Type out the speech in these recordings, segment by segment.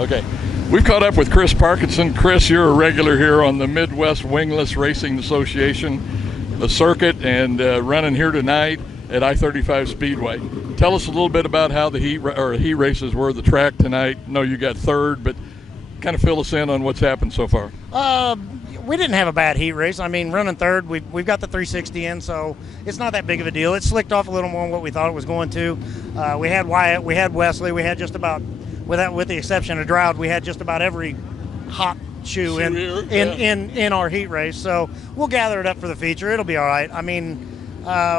Okay. We've caught up with Chris Parkinson. Chris, you're a regular here on the Midwest Wingless Racing Association, the circuit, and running here tonight at I-35 Speedway. Tell us a little bit about how the heat races were, the track tonight. I know you got third, but kind of fill us in on what's happened so far. We didn't have a bad heat race. I mean, running third, we've got the 360 in, so it's not that big of a deal. It slicked off a little more than what we thought it was going to. We had Wyatt, we had Wesley, we had just about, with the exception of Drow, we had just about every hot shoe in our heat race. So we'll gather it up for the feature. It'll be all right. I mean,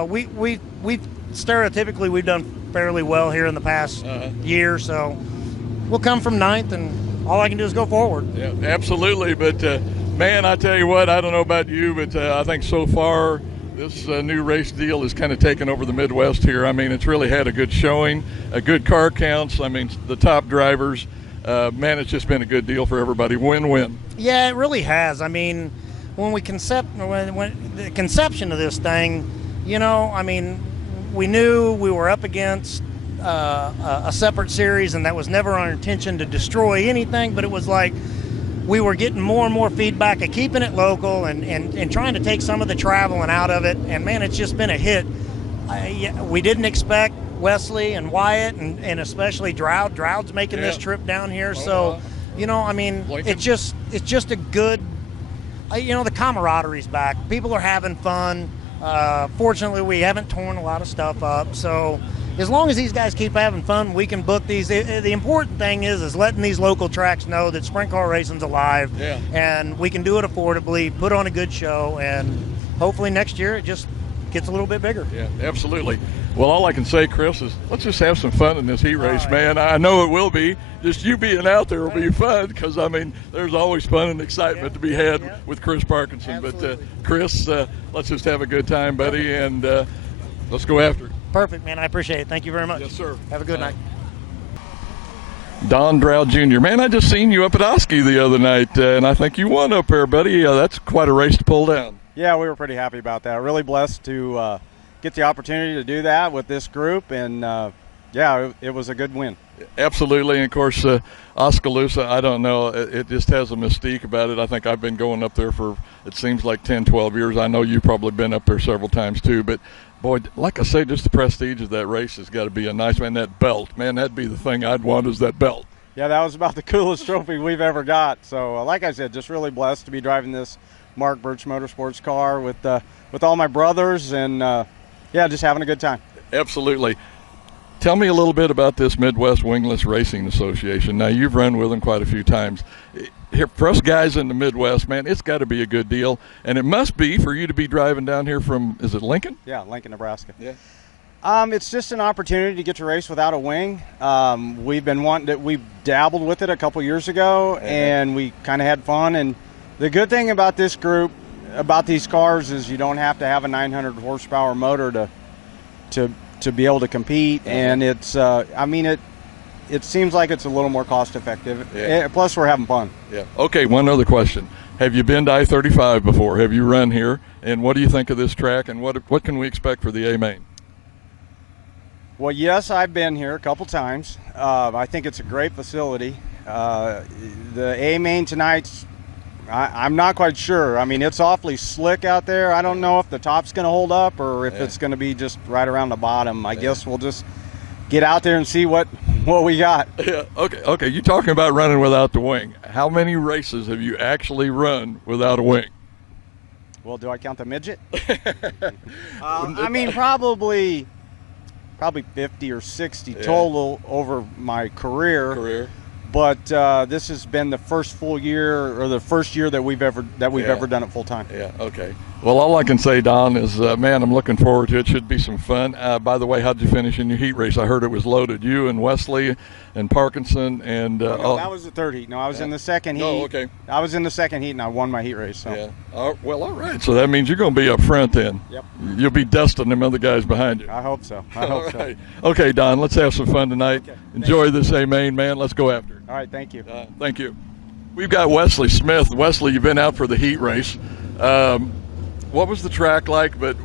we stereotypically we've done fairly well here in the past year, so we'll come from ninth, and all I can do is go forward. Yeah, absolutely. But man, I tell you what, I don't know about you, but I think so far this new race deal has kind of taken over the Midwest here. I mean, it's really had a good showing, a good car counts. I mean, the top drivers. Man, it's just been a good deal for everybody. Win-win. Yeah, it really has. I mean, when the conception of this thing, you know, I mean, we knew we were up against a separate series, and that was never our intention to destroy anything, but it was like we were getting more and more feedback of keeping it local and trying to take some of the traveling out of it, and man, it's just been a hit. We didn't expect Wesley and Wyatt and especially Drow. Drow's making this trip down here, so you know, I mean, it's just a good, you know, the camaraderie's back. People are having fun. Fortunately, we haven't torn a lot of stuff up, so as long as these guys keep having fun, we can book these. The important thing is letting these local tracks know that sprint car racing's alive, and we can do it affordably, put on a good show, and hopefully next year it just gets a little bit bigger. Yeah, absolutely. Well, all I can say, Chris, is let's just have some fun in this heat race, man. I know it will be. Just you being out there will be fun, because, I mean, there's always fun and excitement to be had with Chris Parkinson. Absolutely. But, Chris, let's just have a good time, buddy, and let's go after it. Perfect, man. I appreciate it. Thank you very much. Yes, sir. Have a good night. Drow Jr. Man, I just seen you up at Oski the other night, and I think you won up there, buddy. That's quite a race to pull down. Yeah, we were pretty happy about that. Really blessed to get the opportunity to do that with this group, and yeah, it was a good win. Absolutely, and of course, Oskaloosa, I don't know, it just has a mystique about it. I think I've been going up there for, it seems like 10, 12 years. I know you've probably been up there several times too, but boy, like I say, just the prestige of that race has got to be a nice, man. That belt, man, that'd be the thing I'd want, is that belt. Yeah, that was about the coolest trophy we've ever got. So like I said, just really blessed to be driving this Mark Birch Motorsports car with all my brothers, and yeah, just having a good time. Absolutely. Tell me a little bit about this Midwest Wingless Racing Association. Now, you've run with them quite a few times. Here, for us guys in the Midwest, man, it's got to be a good deal, and it must be for you to be driving down here from, is it Lincoln? Yeah, Lincoln, Nebraska. Yeah. It's just an opportunity to get to race without a wing. We've been we've dabbled with it a couple years ago, and we kind of had fun. And the good thing about this group, about these cars, is you don't have to have a 900 horsepower motor to be able to compete, and it's I mean, it seems like it's a little more cost effective. Plus, we're having fun. Yeah. Okay, one other question. Have you been to I-35 before? Have you run here? And what do you think of this track, and what can we expect for the A-Main? Well, yes, I've been here a couple times. I think it's a great facility. The A-Main tonight's, I'm not quite sure. I mean, it's awfully slick out there. I don't know if the top's going to hold up or if it's going to be just right around the bottom. I guess we'll just get out there and see what we got. Yeah. Okay. You talking about running without the wing? How many races have you actually run without a wing? Well, do I count the midget? I mean, probably 50 or 60 total over my career. But this has been the first full year, or the first year that we've ever done it full time. Yeah. Okay. Well, all I can say, Don, is man, I'm looking forward to it. Should be some fun. By the way, how did you finish in your heat race? I heard it was loaded. You and Wesley and Parkinson and. No, that was the third heat. No, I was in the second heat. Oh, okay. I was in the second heat and I won my heat race. So. Yeah. Well, all right. So that means you're going to be up front then. Yep. You'll be dusting them other guys behind you. I hope so. I hope so. Okay, Don. Let's have some fun tonight. Okay. Enjoy this A-Main, man. Let's go after it. All right. Thank you. Thank you. We've got Wesley Smith. Wesley, you've been out for the heat race. What was the track like? But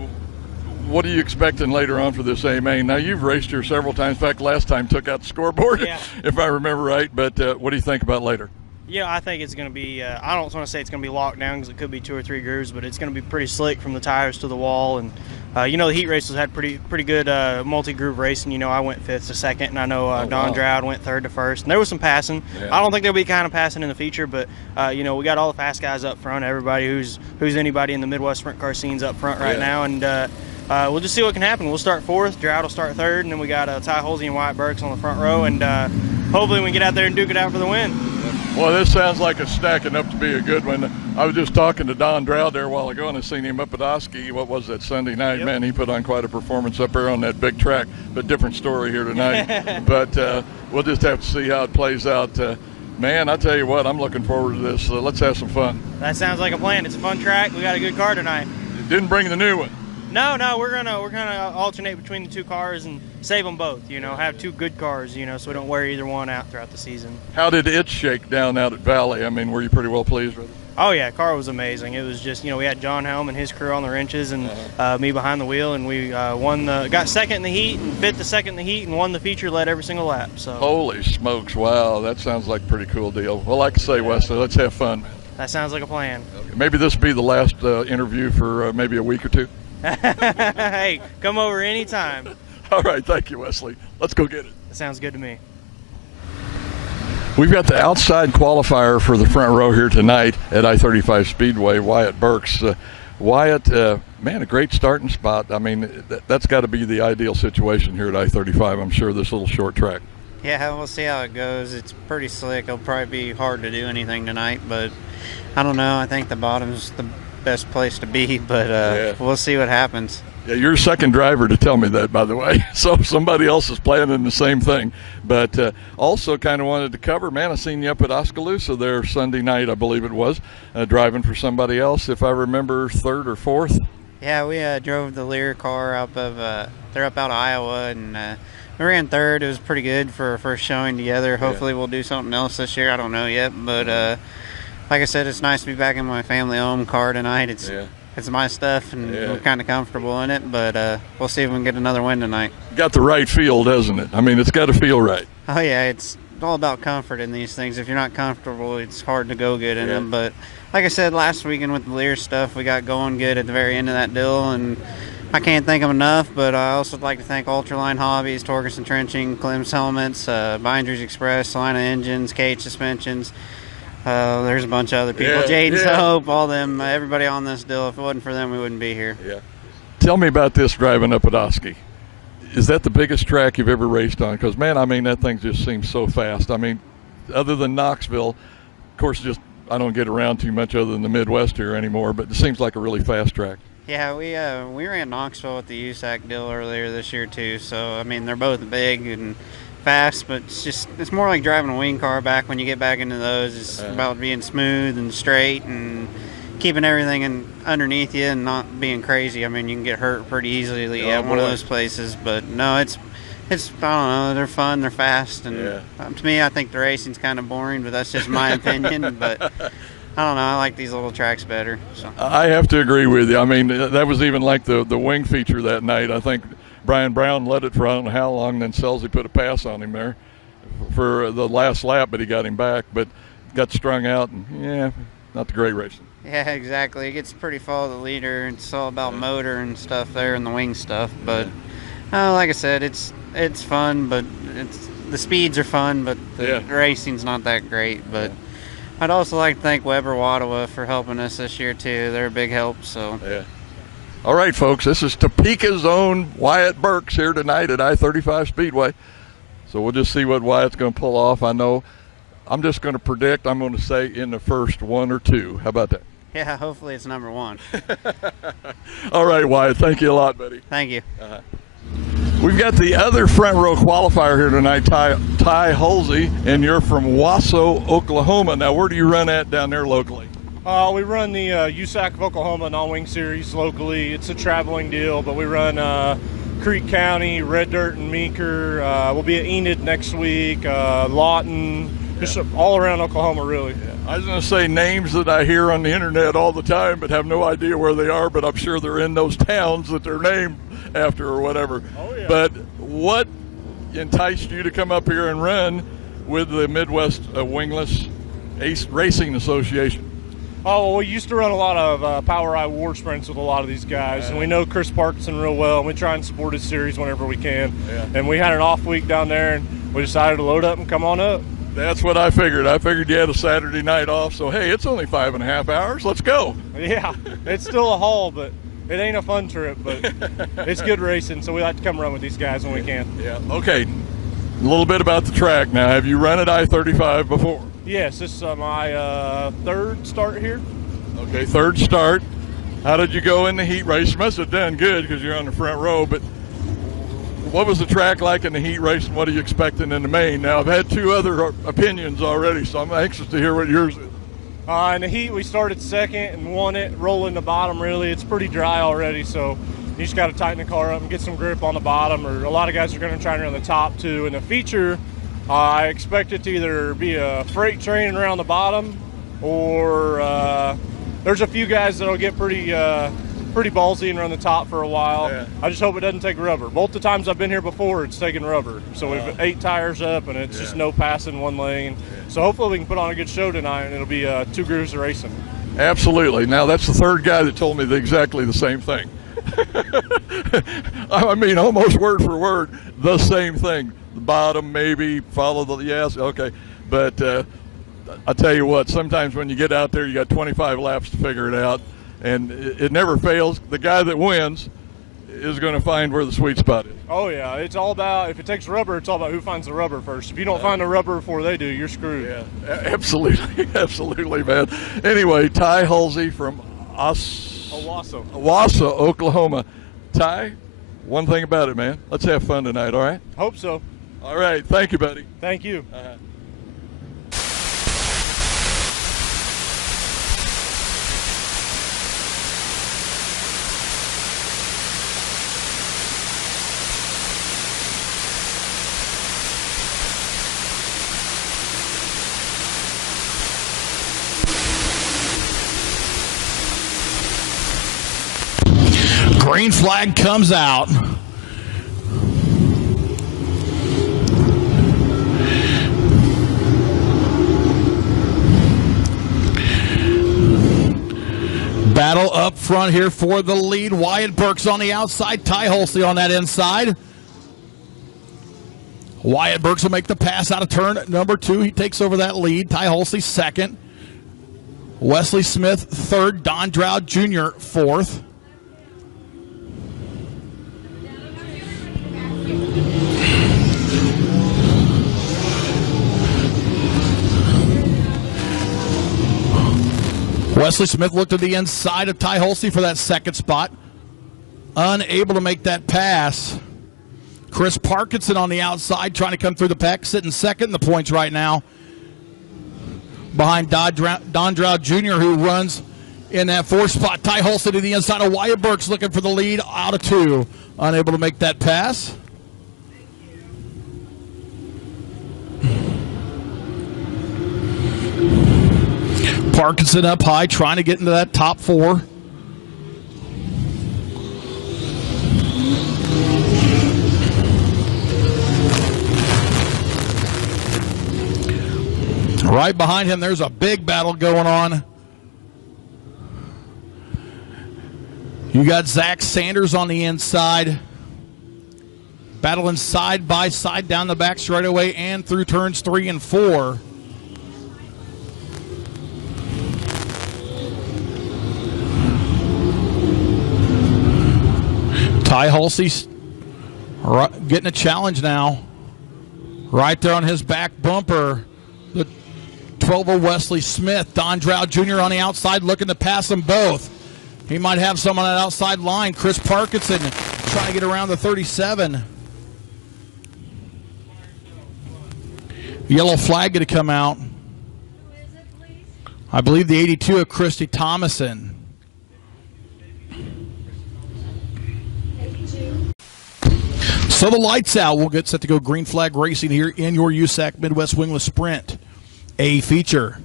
what are you expecting later on for this AMA? Now, you've raced here several times. In fact, last time took out the scoreboard, Yeah. if I remember right. But what do you think about later? Yeah, I think it's going to be, I don't want to say it's going to be locked down because it could be 2 or 3 grooves, but it's going to be pretty slick from the tires to the wall. And, the heat races had pretty good multi-groove racing. I went 5th to 2nd, and I know Don Drow went 3rd to 1st. And there was some passing. Yeah. I don't think there'll be kind of passing in the feature, but, we got all the fast guys up front, everybody who's anybody in the Midwest sprint car scene's up front right now. And we'll just see what can happen. We'll start 4th, Drow will start 3rd, and then we got Ty Halsey and Wyatt Barnes on the front row. And hopefully we can get out there and duke it out for the win. Well, this sounds like it's stacking up to be a good one. I was just talking to Don Drow there a while ago, and I seen him up at Oski. What was that, Sunday night? Yep. Man, he put on quite a performance up there on that big track. But different story here tonight. But we'll just have to see how it plays out. Man, I tell you what, I'm looking forward to this. Let's have some fun. That sounds like a plan. It's a fun track. We got a good car tonight. Didn't bring the new one. No, we're gonna alternate between the 2 cars and save them both. Have 2 good cars. So we don't wear either one out throughout the season. How did it shake down out at Valley? I mean, were you pretty well pleased with it? Oh yeah, car was amazing. It was just we had John Helm and his crew on the wrenches and me behind the wheel, and we got 2nd in the heat and 5th to 2nd in the heat and won the feature, led every single lap. So Holy smokes! Wow, that sounds like a pretty cool deal. Well, like I say, Wesley, let's have fun, man. that sounds like a plan. Okay. Maybe this will be the last interview for maybe a week or 2. Hey, come over anytime. All right, thank you, Wesley. Let's go get it. That sounds good to me. We've got the outside qualifier for the front row here tonight at I-35 Speedway, Wyatt Barnes. Wyatt, man, a great starting spot. I mean, that's got to be the ideal situation here at I-35, I'm sure, this little short track. Yeah, we'll see how it goes. It's pretty slick. It'll probably be hard to do anything tonight, but I don't know. I think the bottom's the best place to be, but we'll see what happens. Yeah, you're second driver to tell me that, by the way. So somebody else is planning the same thing. But also kind of wanted to cover, man, I seen you up at Oskaloosa there Sunday night, I believe it was, driving for somebody else, if I remember, 3rd or 4th. Yeah, we drove the Lear car up of, they're up out of Iowa, and we ran 3rd. It was pretty good for our first showing together. Hopefully we'll do something else this year. I don't know yet, but like I said, it's nice to be back in my family-owned car tonight. It's my stuff, and we're kind of comfortable in it, but we'll see if we can get another win tonight. Got the right feel, doesn't it? I mean, it's got to feel right. Oh, yeah, it's all about comfort in these things. If you're not comfortable, it's hard to go good in them. But like I said, last weekend with the Lear stuff, we got going good at the very end of that deal, and I can't thank them enough, but I also would like to thank Ultraline Hobbies, Torgerson Trenching, Clem's Helmets, Binders Express, Salina Engines, Cage Suspensions. There's a bunch of other people. Jaden's Hope, all them, everybody on this deal. If it wasn't for them, we wouldn't be here. Yeah. Tell me about this driving up at Oski. Is that the biggest track you've ever raced on? Because, man, I mean, that thing just seems so fast. I mean, other than Knoxville, of course, I don't get around too much other than the Midwest here anymore, but it seems like a really fast track. Yeah, we ran Knoxville with the USAC deal earlier this year, too. So, I mean, they're both big and fast, but it's more like driving a wing car back when you get back into those. It's about being smooth and straight and keeping everything underneath you and not being crazy. I mean, you can get hurt pretty easily at one of those places, but no, it's I don't know, they're fun, they're fast, and to me, I think the racing's kind of boring, but that's just my opinion. But I don't know, I like these little tracks better. So. I have to agree with you. I mean, that was even like the wing feature that night. I think Brian Brown led it for I don't know how long, then Halsey put a pass on him there for the last lap, but he got him back, but got strung out, and not the great racing. Yeah, exactly. It gets pretty follow the leader. It's all about motor and stuff there and the wing stuff, but like I said, it's fun, but the speeds are fun, but the racing's not that great. But I'd also like to thank Weber Wattawa for helping us this year too. They're a big help. So all right, folks, this is Topeka's own Wyatt Barnes here tonight at I-35 Speedway. So we'll just see what Wyatt's going to pull off. I know I'm just going to predict, I'm going to say in the first 1 or 2. How about that? Yeah, hopefully it's number 1. All right, Wyatt, thank you a lot, buddy. Thank you. We've got the other front row qualifier here tonight, Ty Halsey, and you're from Wasso, Oklahoma. Now, where do you run at down there locally? We run the USAC of Oklahoma non-wing series locally. It's a traveling deal, but we run Creek County, Red Dirt, and Meeker. We'll be at Enid next week, Lawton, just all around Oklahoma, really. I was going to say names that I hear on the internet all the time, but have no idea where they are, but I'm sure they're in those towns that they're named after or whatever. Oh, yeah. But what enticed you to come up here and run with the Midwest Wingless Ace Racing Association? Oh, well, we used to run a lot of Power Eye War sprints with a lot of these guys, and we know Chris Parkinson real well, and we try and support his series whenever we can. Yeah. And we had an off week down there, and we decided to load up and come on up. That's what I figured. I figured you had a Saturday night off, so hey, it's only 5.5 hours. Let's go. Yeah, it's still a haul, but it ain't a fun trip, but it's good racing, so we like to come run with these guys when we can. Yeah. Okay. A little bit about the track now. Have you run at I-35 before? Yes, this is my third start here. Okay, third start. How did you go in the heat race? You must have done good because you're on the front row, but what was the track like in the heat race, and what are you expecting in the main? Now, I've had two other opinions already, so I'm anxious to hear what yours is. In the heat, we started second and won it, rolling the bottom, really. It's pretty dry already, so you just got to tighten the car up and get some grip on the bottom, or a lot of guys are going to try to run the top, too. In the feature, I expect it to either be a freight train around the bottom, or there's a few guys that'll get pretty ballsy and run the top for a while. Yeah. I just hope it doesn't take rubber. Both the times I've been here before, it's taken rubber. So we've 8 tires up, and it's just no passing one lane. So hopefully we can put on a good show tonight, and it'll be 2 grooves of racing. Absolutely. Now, that's the third guy that told me exactly the same thing. I mean, almost word for word, the same thing. The bottom, maybe, follow the, yes, okay. But I'll tell you what, sometimes when you get out there, you got 25 laps to figure it out. And it never fails. The guy that wins is going to find where the sweet spot is. Oh, yeah. It's all about, if it takes rubber, it's all about who finds the rubber first. If you don't find the rubber before they do, you're screwed. Yeah, absolutely. Absolutely, man. Anyway, Ty Halsey from Owasso, Oklahoma. Ty, one thing about it, man. Let's have fun tonight, all right? Hope so. All right. Thank you, buddy. Thank you. Green flag comes out. Battle up front here for the lead. Wyatt Burks on the outside. Ty Halsey on that inside. Wyatt Burks will make the pass out of turn number 2. He takes over that lead. Ty Halsey second. Wesley Smith third. Drow Jr. fourth. Wesley Smith looked to the inside of Ty Halsey for that second spot. Unable to make that pass. Chris Parkinson on the outside trying to come through the pack, sitting second in the points right now. Behind Drow Jr., who runs in that 4th spot. Ty Halsey to the inside of Wyatt Burks looking for the lead out of 2. Unable to make that pass. Parkinson up high, trying to get into that top 4. Right behind him, there's a big battle going on. You got Zach Sanders on the inside, battling side by side down the back straightaway and through turns 3 and 4. Ty Halsey's getting a challenge now. Right there on his back bumper, the 12 of Wesley Smith. Drow Jr. on the outside looking to pass them both. He might have some on that outside line. Chris Parkinson trying to get around the 37. Yellow flag going to come out. I believe the 82 of Christy Thomason. So the lights out. We'll get set to go green flag racing here in your USAC Midwest Wingless Sprint A feature.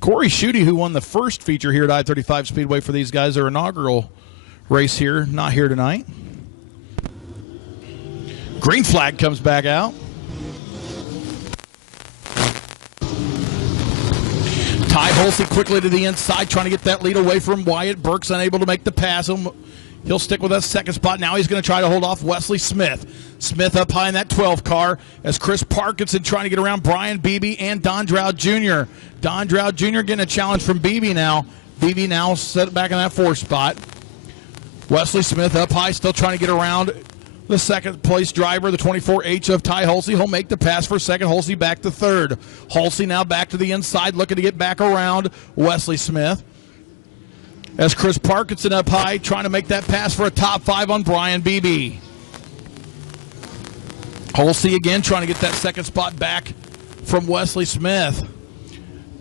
Corey Schutte, who won the first feature here at I-35 Speedway for these guys, their inaugural race here, not here tonight. Green flag comes back out. Ty Halsey quickly to the inside, trying to get that lead away from Wyatt. Burke's unable to make the pass. He'll stick with that second spot. Now he's going to try to hold off Wesley Smith. Smith up high in that 12 car as Chris Parkinson trying to get around Brian Beebe and Don Drow Jr. Don Drow Jr. getting a challenge from Beebe now. Beebe now set back in that 4 spot. Wesley Smith up high, still trying to get around the second place driver, the 24H of Ty Halsey. He'll make the pass for second. Halsey back to third. Halsey now back to the inside, looking to get back around Wesley Smith. As Chris Parkinson up high, trying to make that pass for a top 5 on Brian Beebe. Halsey again trying to get that second spot back from Wesley Smith.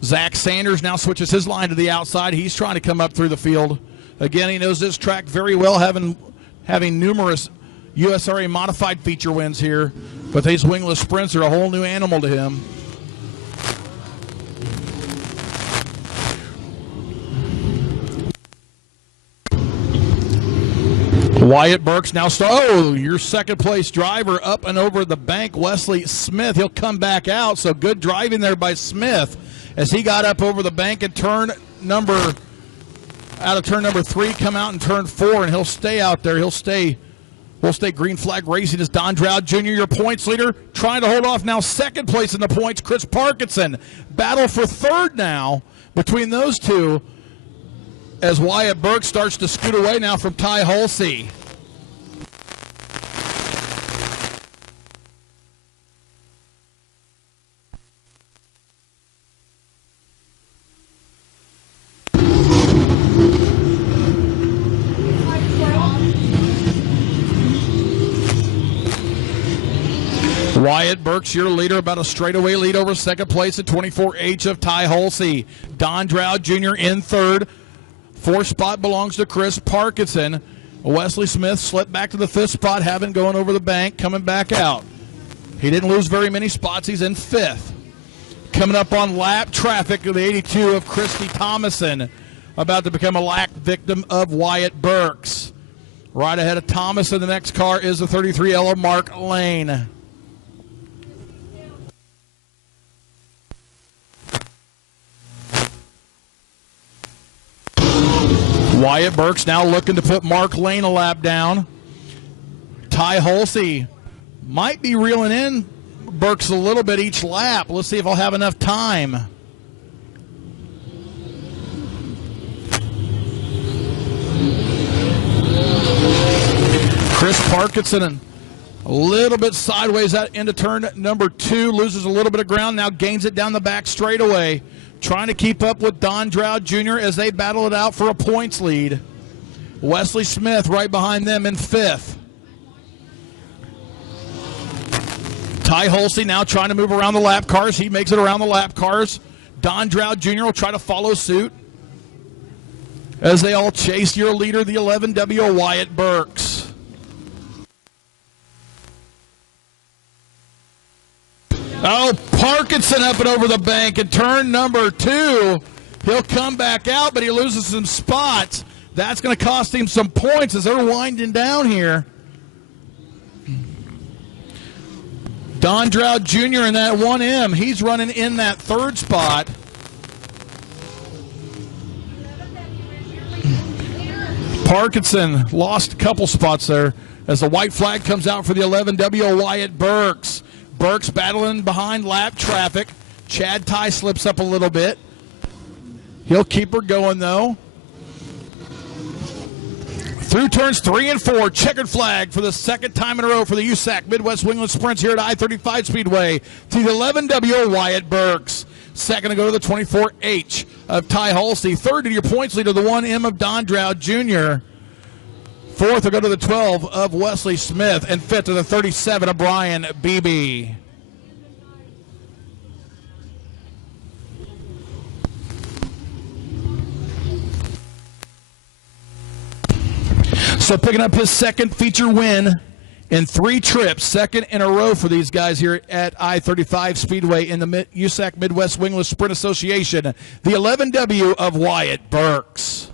Zach Sanders now switches his line to the outside. He's trying to come up through the field. Again, he knows this track very well, having numerous USRA modified feature wins here. But these wingless sprints are a whole new animal to him. Wyatt Burks now your second place driver up and over the bank, Wesley Smith. He'll come back out, so good driving there by Smith as he got up over the bank and out of turn number 3, come out in turn 4, and he'll stay out there. We'll stay green flag racing as Don Drow Jr., your points leader, trying to hold off now second place in the points, Chris Parkinson. Battle for third now between those two as Wyatt Burke starts to scoot away now from Ty Halsey. Wyatt Burke's your leader, about a straightaway lead over second place at 24H of Ty Halsey. Don Drow Jr. in third. 4th spot belongs to Chris Parkinson. Wesley Smith slipped back to the 5th spot, having going over the bank, coming back out. He didn't lose very many spots. He's in 5th. Coming up on lap traffic of the 82 of Christy Thomason, about to become a lap victim of Wyatt Burks. Right ahead of Thomason, the next car is the 33L of Mark Lane. Wyatt Burks now looking to put Mark Lane a lap down. Ty Halsey might be reeling in Burks a little bit each lap. Let's see if I'll have enough time. Chris Parkinson a little bit sideways out into turn number 2, loses a little bit of ground, now gains it down the back straightaway. Trying to keep up with Don Drow Jr. as they battle it out for a points lead. Wesley Smith right behind them in 5th. Ty Halsey now trying to move around the lap cars. He makes it around the lap cars. Don Drow Jr. will try to follow suit as they all chase your leader, the 11W Wyatt Burks. Oh, Parkinson up and over the bank in turn number 2. He'll come back out, but he loses some spots. That's going to cost him some points as they're winding down here. Don Drow Jr. in that 1M. He's running in that 3rd spot. Parkinson lost a couple spots there as the white flag comes out for the 11W Wyatt Burks. Burks battling behind lap traffic. Chad Ty slips up a little bit. He'll keep her going, though. Through turns 3 and 4, checkered flag for the second time in a row for the USAC Midwest Wingless Sprints here at I-35 Speedway to the 11W Wyatt Burks. Second to go to the 24H of Ty Halsey. Third to your points leader, the 1M of Don Drow Jr. Fourth will go to the 12 of Wesley Smith, and fifth to the 37 of Brian Beebe. So picking up his second feature win in 3 trips, second in a row for these guys here at I-35 Speedway in the USAC Midwest Wingless Sprint Association, the 11W of Wyatt Burks.